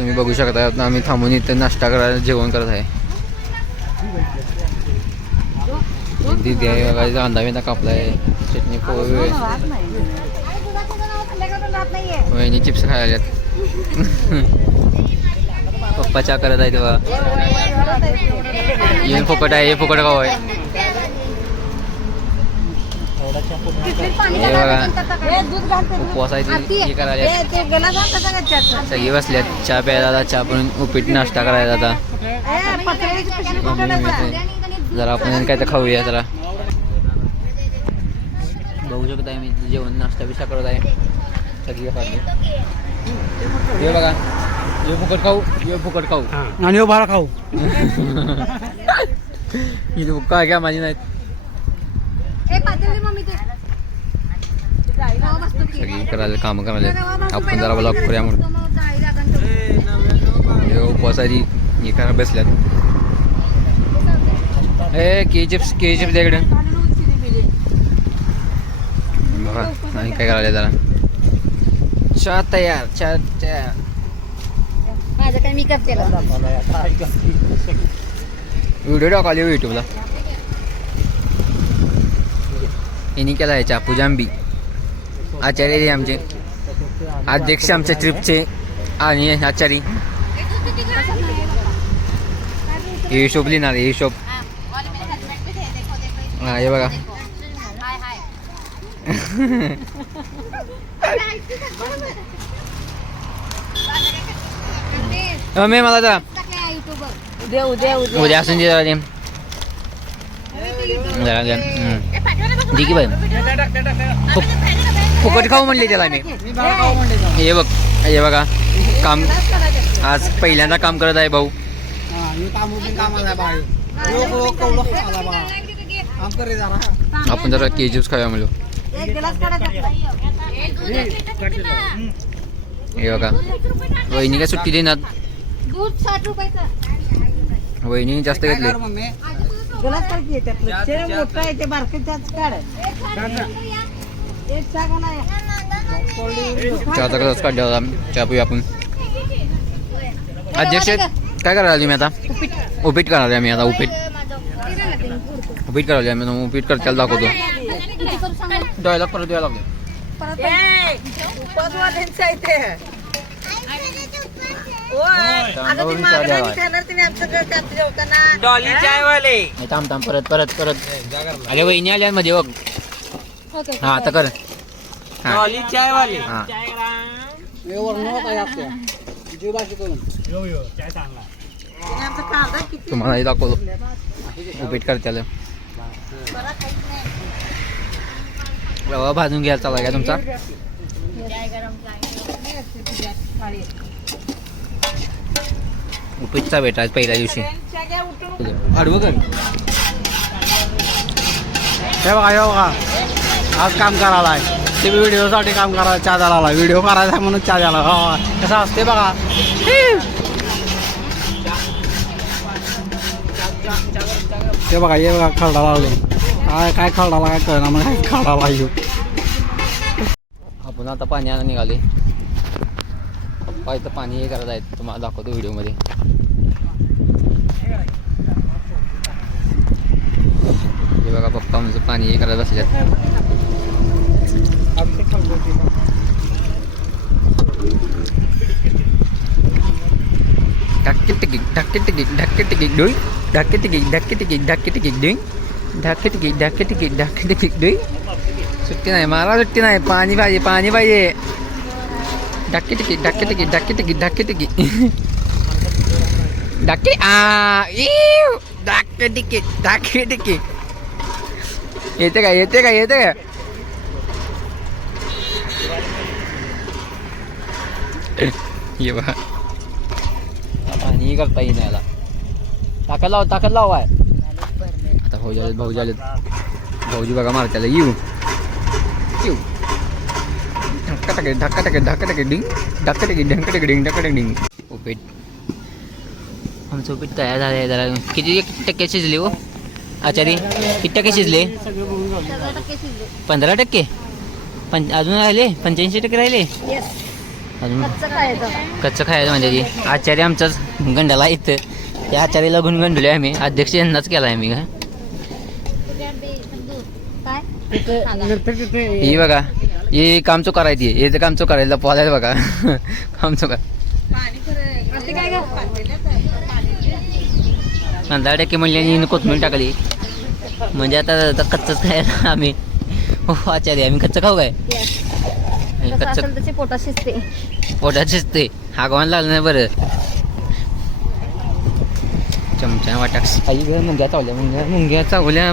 तुम्ही बघू शकता. आता आम्ही थांबून इथे नाश्ता करायला जेवण करत आहे. दिदी आहे बघा, कांदा बिंदा कापलाय, चटणी पोहे, वहिनी चिप्स खायला. पप्पा चहा करत आहे तेव्हा. हे फुकट आहे, हे फुकट खाऊ आहे. हे बघा उपवासाची हे करायला सगळी बसल्यात चहा प्यायला. चहा पण उपीट नाश्ता करायला. आता जरा आपण काय तर खाऊया. जरा बघू शकता मी जेवण नाश्ता बिष्टा करत आहे. सगळी खाल्ली. हे बघा, हे फुकट खाऊ, हे फुकट खाऊ आणि हो भाडा खाऊ. इथे काय घ्या माझी नाहीत. सगळी करायला काम करायला. आपण जरा ब्लॉग करूया म्हणून उपवासाची हे करा बसल्यात. हे के चिप्स द्याकडे बघा. आणि काय करायला जरा चहा तयार. चहा तयार. व्हिडिओ टाकाले युट्यूबला. यांनी केला आहे चहा. पूजांबी आचार्य आमचे अध्यक्ष आमच्या ट्रिपचे आणि आचारी हिशोब लिहिणार. हिशोब हा हे बघा. मी मला जरा उद्या असून जरा ठीक आहे बाई. फुकट खाऊ म्हणले त्याला मी. हे बघ, हे बघा काम. आज पहिल्यांदा काम करत आहे भाऊ. आपण जरा के ज्यूस खाऊया म्हणलो. हे बघा, वहिनी काय सुट्टी देणार. वहिनी जास्त घेतले. चहाचा ग्लास काढला होता. चहा पिऊया आपण. अध्यक्ष काय करायला तुम्ही आता. उपीट करायला आम्ही आता. उपीट करायला आम्ही. उपीट करताना दाखवतो. द्यायला परत द्यायला लागतो. थांब परत परत परत. अरे वहिनी आल्या मध्ये बघ. हा आता कर. तुम्हाला दाखवतो उपीट करताना. रवा भाजून घ्यायला चालला का तुमचा. उपीटचा भेटा पहिल्या दिवशी. आडवं कर. हे बघा, हे बघा आज काम करायला आहे. ते व्हिडिओसाठी काम करायला. चहा द्यायला व्हिडिओ करायचा आहे म्हणून चहा द्यायला. कसं असते बघा. ते बघा, हे बघा खरडा लावले. काय खरडाला काय कळणार मला. काय खरडाला येऊ. आपण आता पाण्याला निघाले. पप्पा इथं पाणी हे करत आहेत. तुम्हाला दाखवतो व्हिडिओमध्ये. हे बघा पप्पा म्हणजे पाणी हे करत असल्यात. ढाके टिकीक ढाके टिकीक ढाके टिकीक डोई. ढाके टिकीक ढाके टिकीक ढाके टिकीक डोई. ढाके टिकीक ढाके टिकीक ढाके टिकीक डोई. सुट्टी नाही मला. सुट्टी नाही. पाणी पाहिजे, पाणी पाहिजे. ढाके टिकीक ढाके टिकीक ढाके टिकीक ढाके टिकीक ढाके ढाके टिकीक ढाके टिकीक. येते काय, येते काय, येते काय. ये बघा पाणी करता येईन याला. ताकद लाव आहे. आता भाऊजी आलेत. भाऊजी बघा मार त्याला. येऊ ढक्का टाके डिंग ढक्का टाके ढंका टाके डिंग ढक्का टाके डिंग. उपीट आमचं उपीट तयार झालं आहे. जरा किती टक्के शिजले हो आचारी. किती टक्के शिजले. 15%. अजून राहिले 85% राहिले. अजून कच्चं खायचं. कच्चं खायचं म्हणजे की आचार्य आमचाच गंडाला इथं त्या आचार्याला गुण गंडले आम्ही अध्यक्ष यांनाच केला आहे मी काय ही बघा ही काम चुका करायची हे काम चुका करायला पोहायला बघा काम चुका ते काय गं? कांदा टक्के म्हणले कोथमीर टाकली म्हणजे आता कच्चंच खायला आम्ही हो आचार्य आम्ही कच्चं खाऊ काय कसं कच्चं असेल त्याची पोटात शिजते. पोटात शिजते हागवान लागलं नाही बरं चमचा वाटाक आई ग मुंग्या चावल्या मुंग्या चावल्या